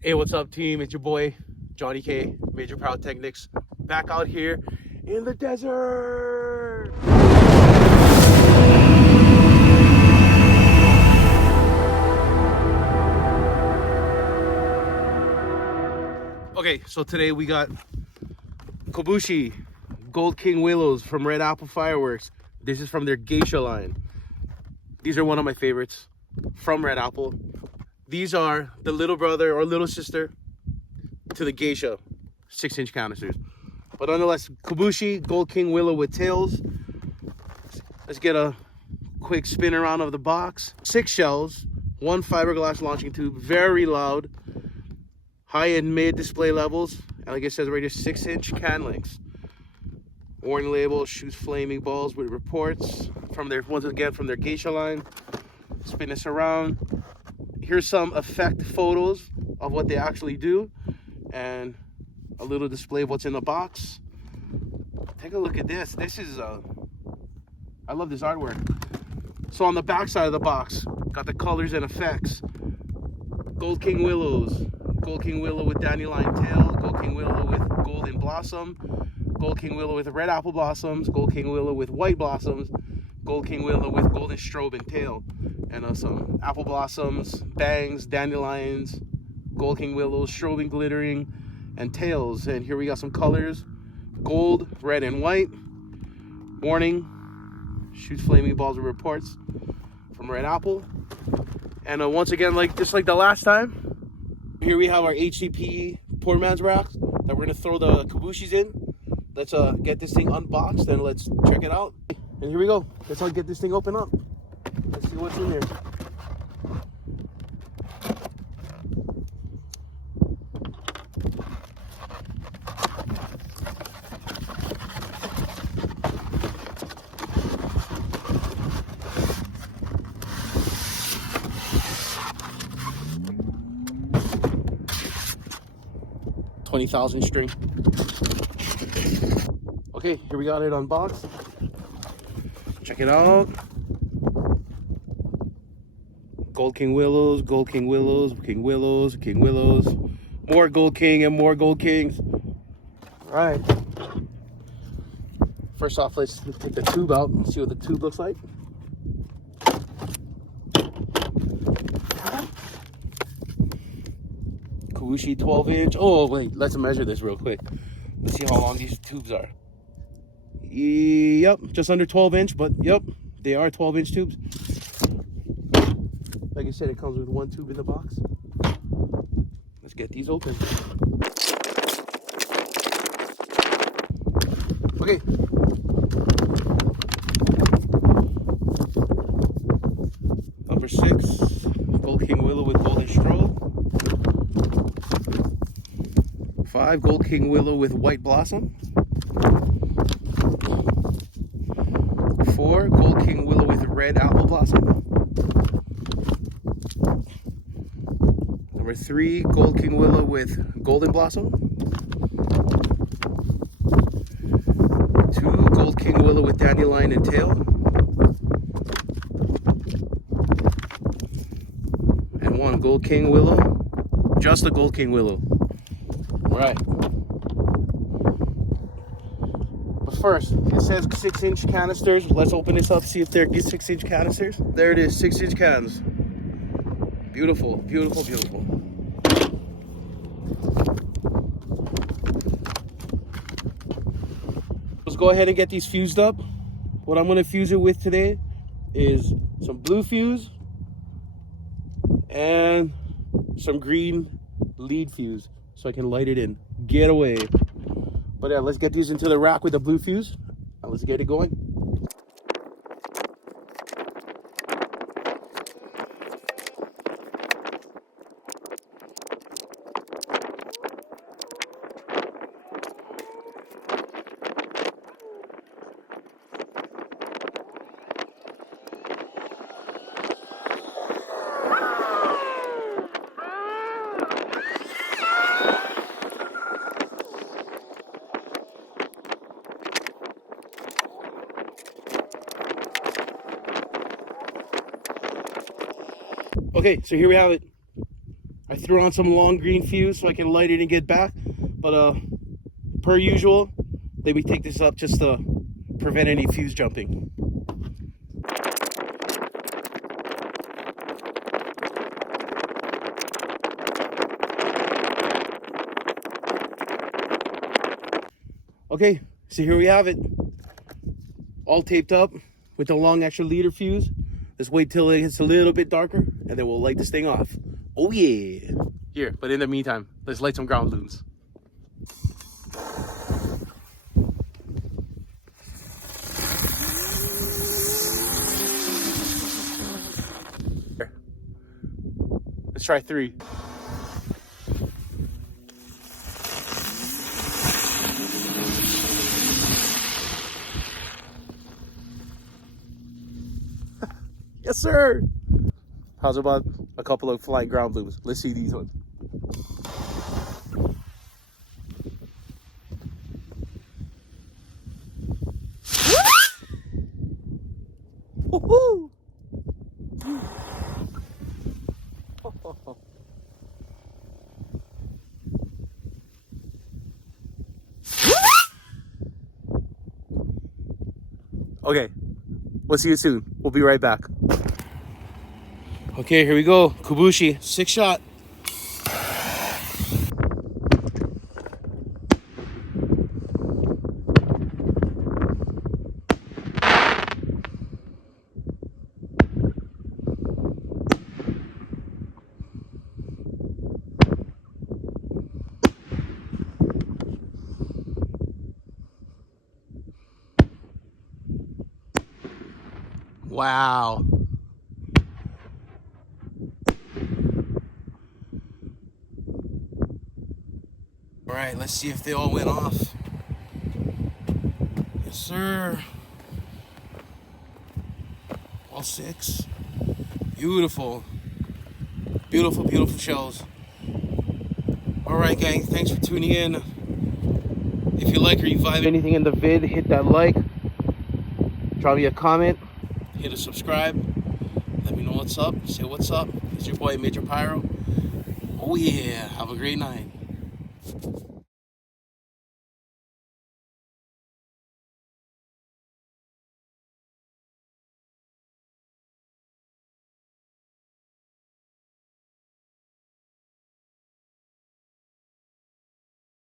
Hey, what's up, team? It's your boy, Jonny K Major Pyro Technics, back out here in the desert. Okay, so today we got Kobushi Gold King Willows from Red Apple Fireworks. This is from their Geisha line. These are one of my favorites from Red Apple. These are the little brother or little sister to the Geisha 6-inch canisters. But nonetheless, Kobushi Gold King Willow with tails. Let's get a quick spin around of the box. 6 shells, 1 fiberglass launching tube, very loud, high and mid display levels, and like it says right here, 6-inch can lengths. Warning label, shoots flaming balls with reports from their, once again, from their Geisha line. Spin this around. Here's some effect photos of what they actually do, and a little display of what's in the box. Take a look at this. This is I love this artwork. So on the back side of the box, got the colors and effects. Gold King Willows, Gold King Willow with dandelion tail, Gold King Willow with golden blossom, Gold King Willow with red apple blossoms, Gold King Willow with white blossoms, Gold King Willow with golden strobe and tail, and some apple blossoms, bangs, dandelions, Gold King Willows, strobe and glittering, and tails. And here we got some colors: gold, red, and white. Warning, shoots flaming balls with reports from Red Apple. And once again, just like the last time, here we have our HCP poor man's racks that we're gonna throw the Kobushis in. Let's get this thing unboxed and let's check it out. And here we go. Let's get this thing open up. Let's see what's in here. $20,000 string. Okay, here we got it unboxed. Check it out. Gold King Willows, Gold King Willows, King Willows, King Willows. More Gold King and more Gold Kings. All right. First off, let's take the tube out and see what the tube looks like. Kobushi 12-inch. Oh, wait, let's measure this real quick. Let's see how long these tubes are. Yep, just under 12-inch, but yep, they are 12-inch tubes. Like I said, it comes with 1 tube in the box. Let's get these open. Okay. Number 6, Gold King Willow with golden strobe. 5, Gold King Willow with white blossom. 4, Gold King Willow with red apple blossom. Number 3, Gold King Willow with golden blossom. 2, Gold King Willow with dandelion and tail. And 1, Gold King Willow, just a Gold King Willow. All right. But first, it says 6-inch canisters. Let's open this up, see if they're 6-inch canisters. There it is, 6-inch cans. Beautiful, beautiful, beautiful. Let's go ahead and get these fused up. What I'm gonna fuse it with today is some blue fuse and some green lead fuse so I can light it in. Get away. But yeah, let's get these into the rack with the blue fuse and let's get it going. Okay, so here we have it. I threw on some long green fuse so I can light it and get back. But per usual, let me take this up just to prevent any fuse jumping. Okay, so here we have it. All taped up with the long extra leader fuse. Let's wait till it gets a little bit darker and then we'll light this thing off. Oh yeah. Here, but in the meantime, let's light some ground looms. Let's try 3. Yes, sir. How's about a couple of flying ground looms? Let's see these ones. Woohoo! Okay, we'll see you soon. We'll be right back. Okay, here we go. Kobushi, 6 shot. Wow. All right, let's see if they all went off. Yes, sir. All 6. Beautiful. Beautiful, beautiful shells. All right, gang, thanks for tuning in. If you like or you vibe anything in the vid, hit that like. Drop me a comment. Hit a subscribe. Let me know what's up. Say what's up. It's your boy Major Pyro. Oh yeah, have a great night.